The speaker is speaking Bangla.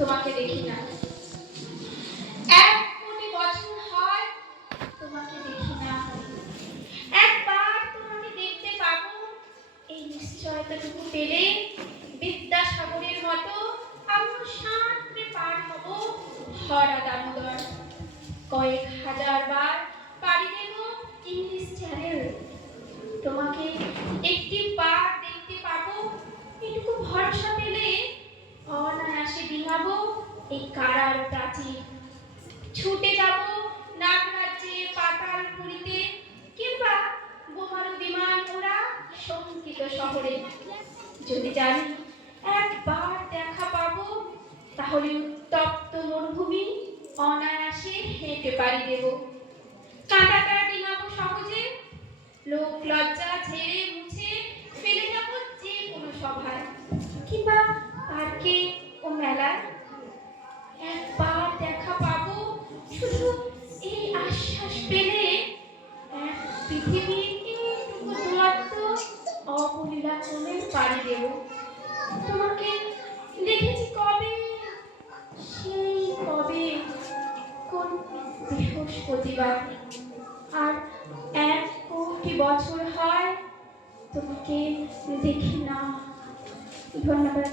তোমাকে দেখি না। 1 কোটি বছর হয় তোমাকে দেখি না। একবার তোমাকে দেখতে পাবো এই নিশ্চয়তাটুকু পেলে বিদ্যাসাগরের মতো আমিও সাঁতরে পার হব ভরা দামোদর। কয়েক হাজার বার পাড়ি দেব ইংলিশ চ্যানেল। তোমাকে একটি বার দেখতে পাবো এটুকু ভরসা পেলে অনায়াসে ডিঙাবো এই কারার প্রাচীর। ছুটে যাব নাগরাজ্যে পাতালপুরীতে কিংবা বোমারু বিমান ওরা শঙ্কিত শহরে। যদি জানি একবার দেখা পাবো তাহলে উত্তপ্ত মরুভূমি অনায়াসে হেঁটে পাড়ি দেব। কাঁটাটা ডিঙাবো সহজে, লোক লজ্জা ঝেড়ে মুছে ফেলে যাবো যে কোনো সভায় কিংবা পার্কে ও মেলায়। একবার দেখা পাবো শুধু এই আশ্বাস পেলে এক পৃথিবীর এইটুকু দূরত্ব অপরিলাচনে পাড়ি দেব। তোমাকে দেখেছি কবে, সেই কবে, কোন বৃহস্পতিবার। আর 1 কোটি বছর হয় তোমাকে দেখি না। ধন্যবাদ।